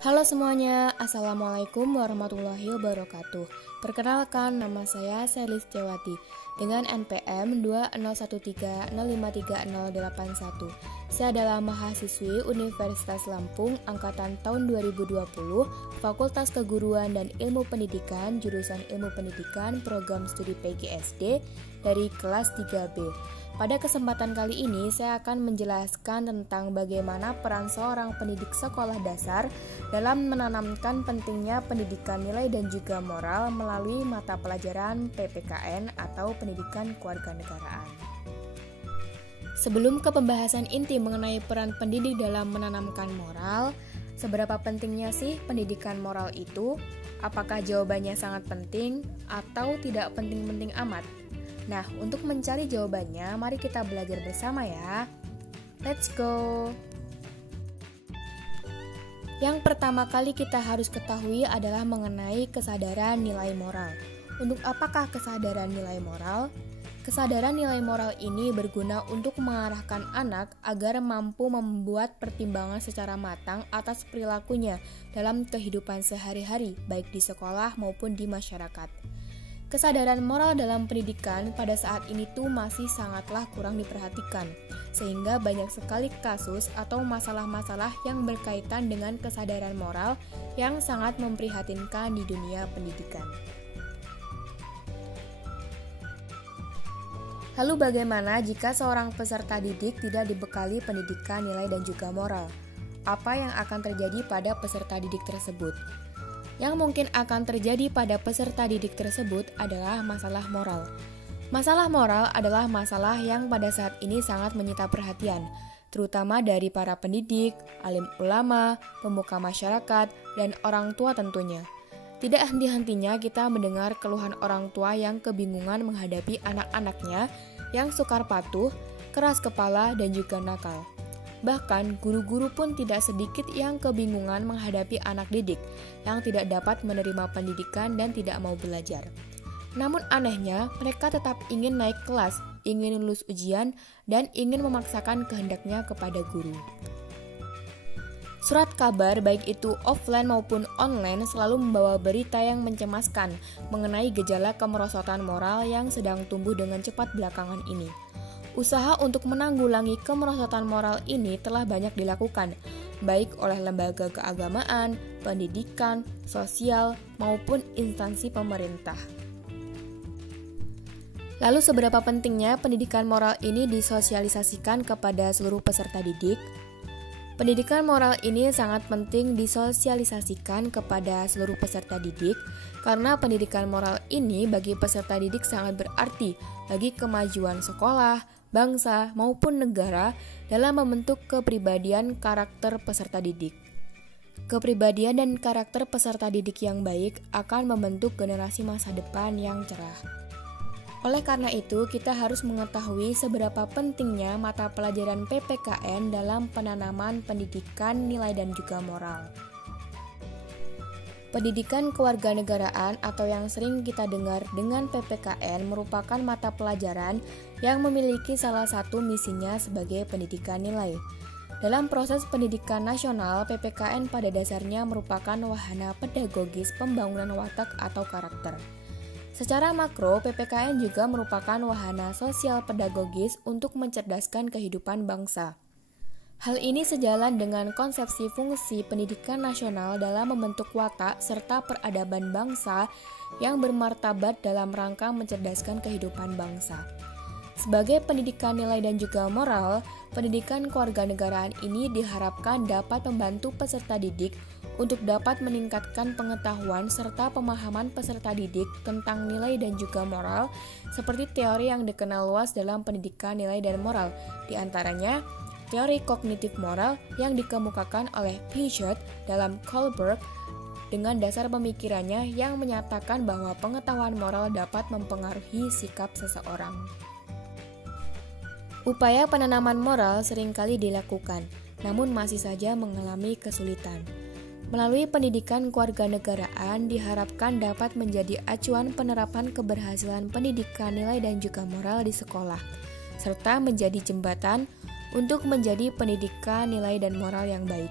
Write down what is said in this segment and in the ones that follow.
Halo semuanya, Assalamualaikum warahmatullahi wabarakatuh. Perkenalkan, nama saya Selis Cewati dengan NPM 2013053081. Saya adalah mahasiswi Universitas Lampung angkatan tahun 2020, Fakultas Keguruan dan Ilmu Pendidikan, jurusan Ilmu Pendidikan, program studi PGSD dari kelas 3B. Pada kesempatan kali ini, saya akan menjelaskan tentang bagaimana peran seorang pendidik sekolah dasar dalam menanamkan pentingnya pendidikan nilai dan juga moral melalui mata pelajaran PPKN atau Pendidikan Kewarganegaraan. Sebelum ke pembahasan inti mengenai peran pendidik dalam menanamkan moral, seberapa pentingnya sih pendidikan moral itu? Apakah jawabannya sangat penting atau tidak penting-penting amat? Nah, untuk mencari jawabannya, mari kita belajar bersama ya. Let's go! Yang pertama kali kita harus ketahui adalah mengenai kesadaran nilai moral. Untuk apakah kesadaran nilai moral? Kesadaran nilai moral ini berguna untuk mengarahkan anak agar mampu membuat pertimbangan secara matang atas perilakunya dalam kehidupan sehari-hari, baik di sekolah maupun di masyarakat. Kesadaran moral dalam pendidikan pada saat ini tuh masih sangatlah kurang diperhatikan, sehingga banyak sekali kasus atau masalah-masalah yang berkaitan dengan kesadaran moral yang sangat memprihatinkan di dunia pendidikan. Lalu bagaimana jika seorang peserta didik tidak dibekali pendidikan nilai dan juga moral? Apa yang akan terjadi pada peserta didik tersebut? Yang mungkin akan terjadi pada peserta didik tersebut adalah masalah moral. Masalah moral adalah masalah yang pada saat ini sangat menyita perhatian, terutama dari para pendidik, alim ulama, pemuka masyarakat, dan orang tua tentunya. Tidak henti-hentinya kita mendengar keluhan orang tua yang kebingungan menghadapi anak-anaknya yang sukar patuh, keras kepala, dan juga nakal. Bahkan, guru-guru pun tidak sedikit yang kebingungan menghadapi anak didik yang tidak dapat menerima pendidikan dan tidak mau belajar. Namun anehnya, mereka tetap ingin naik kelas, ingin lulus ujian, dan ingin memaksakan kehendaknya kepada guru. Surat kabar, baik itu offline maupun online, selalu membawa berita yang mencemaskan mengenai gejala kemerosotan moral yang sedang tumbuh dengan cepat belakangan ini. Usaha untuk menanggulangi kemerosotan moral ini telah banyak dilakukan, baik oleh lembaga keagamaan, pendidikan, sosial, maupun instansi pemerintah. Lalu seberapa pentingnya pendidikan moral ini disosialisasikan kepada seluruh peserta didik? Pendidikan moral ini sangat penting disosialisasikan kepada seluruh peserta didik karena pendidikan moral ini bagi peserta didik sangat berarti bagi kemajuan sekolah, bangsa, maupun negara dalam membentuk kepribadian karakter peserta didik. Kepribadian dan karakter peserta didik yang baik akan membentuk generasi masa depan yang cerah. Oleh karena itu, kita harus mengetahui seberapa pentingnya mata pelajaran PPKN dalam penanaman pendidikan nilai dan juga moral. Pendidikan kewarganegaraan atau yang sering kita dengar dengan PPKN merupakan mata pelajaran yang memiliki salah satu misinya sebagai pendidikan nilai. Dalam proses pendidikan nasional, PPKN pada dasarnya merupakan wahana pedagogis pembangunan watak atau karakter. Secara makro, PPKN juga merupakan wahana sosial pedagogis untuk mencerdaskan kehidupan bangsa. Hal ini sejalan dengan konsepsi fungsi pendidikan nasional dalam membentuk watak serta peradaban bangsa yang bermartabat dalam rangka mencerdaskan kehidupan bangsa. Sebagai pendidikan nilai dan juga moral, pendidikan kewarganegaraan ini diharapkan dapat membantu peserta didik untuk dapat meningkatkan pengetahuan serta pemahaman peserta didik tentang nilai dan juga moral, seperti teori yang dikenal luas dalam pendidikan nilai dan moral, di antaranya teori kognitif moral yang dikemukakan oleh Piaget dalam Kohlberg dengan dasar pemikirannya yang menyatakan bahwa pengetahuan moral dapat mempengaruhi sikap seseorang. Upaya penanaman moral seringkali dilakukan, namun masih saja mengalami kesulitan. Melalui pendidikan kewarganegaraan diharapkan dapat menjadi acuan penerapan keberhasilan pendidikan nilai dan juga moral di sekolah, serta menjadi jembatan untuk menjadi pendidikan nilai dan moral yang baik.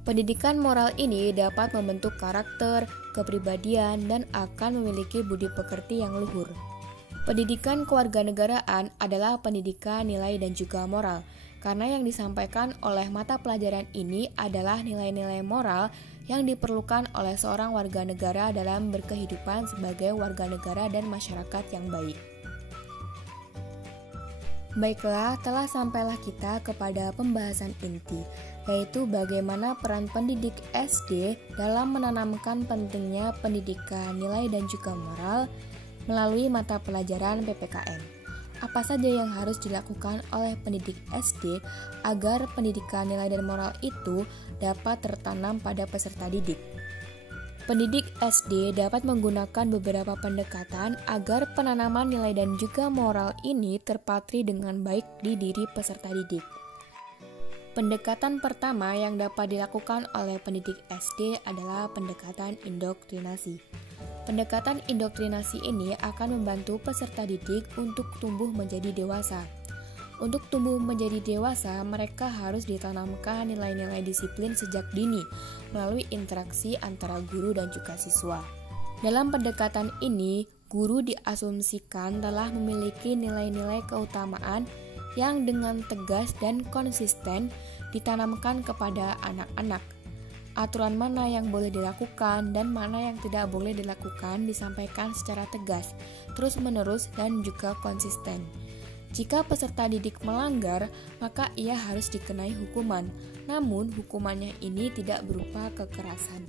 Pendidikan moral ini dapat membentuk karakter, kepribadian, dan akan memiliki budi pekerti yang luhur. Pendidikan kewarganegaraan adalah pendidikan nilai dan juga moral, karena yang disampaikan oleh mata pelajaran ini adalah nilai-nilai moral yang diperlukan oleh seorang warga negara dalam berkehidupan sebagai warga negara dan masyarakat yang baik. Baiklah, telah sampailah kita kepada pembahasan inti, yaitu bagaimana peran pendidik SD dalam menanamkan pentingnya pendidikan nilai dan juga moral melalui mata pelajaran PPKN. Apa saja yang harus dilakukan oleh pendidik SD agar pendidikan nilai dan moral itu dapat tertanam pada peserta didik? Pendidik SD dapat menggunakan beberapa pendekatan agar penanaman nilai dan juga moral ini terpatri dengan baik di diri peserta didik. Pendekatan pertama yang dapat dilakukan oleh pendidik SD adalah pendekatan indoktrinasi. Pendekatan indoktrinasi ini akan membantu peserta didik untuk tumbuh menjadi dewasa. Untuk tumbuh menjadi dewasa, mereka harus ditanamkan nilai-nilai disiplin sejak dini melalui interaksi antara guru dan juga siswa. Dalam pendekatan ini, guru diasumsikan telah memiliki nilai-nilai keutamaan yang dengan tegas dan konsisten ditanamkan kepada anak-anak. Aturan mana yang boleh dilakukan dan mana yang tidak boleh dilakukan disampaikan secara tegas, terus-menerus dan juga konsisten. Jika peserta didik melanggar, maka ia harus dikenai hukuman, namun hukumannya ini tidak berupa kekerasan.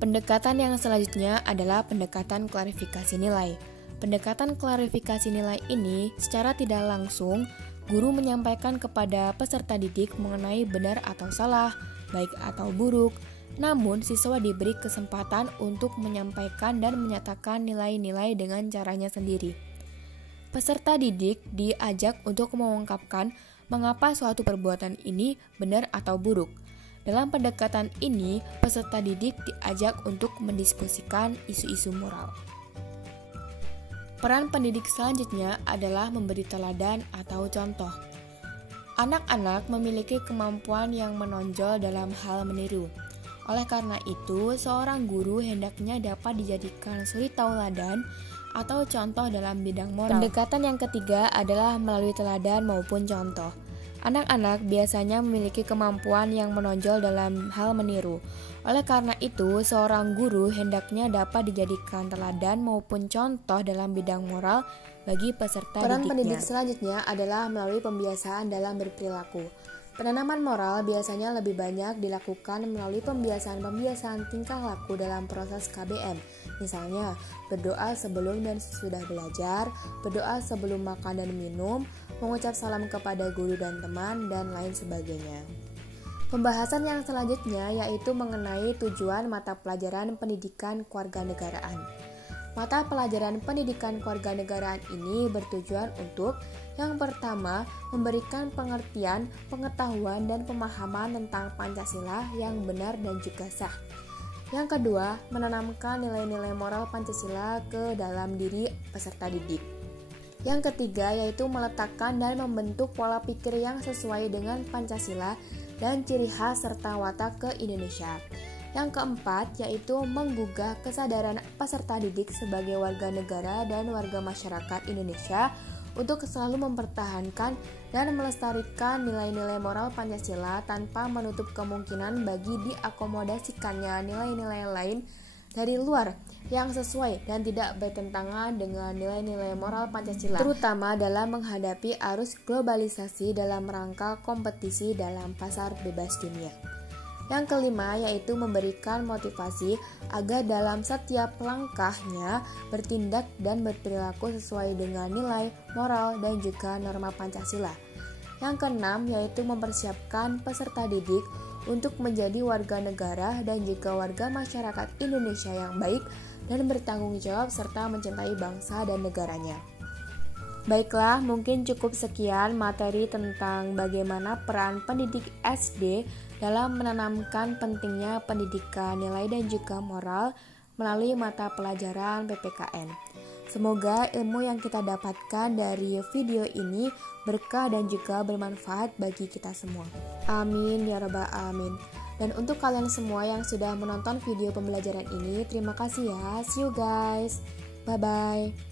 Pendekatan yang selanjutnya adalah pendekatan klarifikasi nilai. Pendekatan klarifikasi nilai ini secara tidak langsung, guru menyampaikan kepada peserta didik mengenai benar atau salah, baik atau buruk, namun siswa diberi kesempatan untuk menyampaikan dan menyatakan nilai-nilai dengan caranya sendiri. Peserta didik diajak untuk mengungkapkan mengapa suatu perbuatan ini benar atau buruk. Dalam pendekatan ini, peserta didik diajak untuk mendiskusikan isu-isu moral. Peran pendidik selanjutnya adalah memberi teladan atau contoh. Anak-anak memiliki kemampuan yang menonjol dalam hal meniru. Oleh karena itu, seorang guru hendaknya dapat dijadikan suri tauladan atau contoh dalam bidang moral. Pendekatan yang ketiga adalah melalui teladan maupun contoh. Anak-anak biasanya memiliki kemampuan yang menonjol dalam hal meniru. Oleh karena itu, seorang guru hendaknya dapat dijadikan teladan maupun contoh dalam bidang moral bagi peserta didiknya. Peran pendidik selanjutnya adalah melalui pembiasaan dalam berperilaku. Penanaman moral biasanya lebih banyak dilakukan melalui pembiasaan-pembiasaan tingkah laku dalam proses KBM. Misalnya, berdoa sebelum dan sesudah belajar, berdoa sebelum makan dan minum, mengucap salam kepada guru dan teman, dan lain sebagainya. Pembahasan yang selanjutnya yaitu mengenai tujuan mata pelajaran pendidikan kewarganegaraan. Mata pelajaran pendidikan kewarganegaraan ini bertujuan untuk yang pertama, memberikan pengertian, pengetahuan, dan pemahaman tentang Pancasila yang benar dan juga sah. Yang kedua, menanamkan nilai-nilai moral Pancasila ke dalam diri peserta didik. Yang ketiga, yaitu meletakkan dan membentuk pola pikir yang sesuai dengan Pancasila dan ciri khas serta watak ke-Indonesia. Yang keempat, yaitu menggugah kesadaran peserta didik sebagai warga negara dan warga masyarakat Indonesia untuk selalu mempertahankan dan melestarikan nilai-nilai moral Pancasila tanpa menutup kemungkinan bagi diakomodasikannya nilai-nilai lain dari luar yang sesuai dan tidak bertentangan dengan nilai-nilai moral Pancasila, terutama dalam menghadapi arus globalisasi dalam rangka kompetisi dalam pasar bebas dunia. Yang kelima, yaitu memberikan motivasi agar dalam setiap langkahnya bertindak dan berperilaku sesuai dengan nilai, moral, dan juga norma Pancasila. Yang keenam, yaitu mempersiapkan peserta didik untuk menjadi warga negara dan juga warga masyarakat Indonesia yang baik dan bertanggung jawab serta mencintai bangsa dan negaranya. Baiklah, mungkin cukup sekian materi tentang bagaimana peran pendidik SD dalam menanamkan pentingnya pendidikan nilai dan juga moral melalui mata pelajaran PPKN. Semoga ilmu yang kita dapatkan dari video ini berkah dan juga bermanfaat bagi kita semua. Amin ya rabbal alamin. Dan untuk kalian semua yang sudah menonton video pembelajaran ini, terima kasih ya. See you guys. Bye-bye.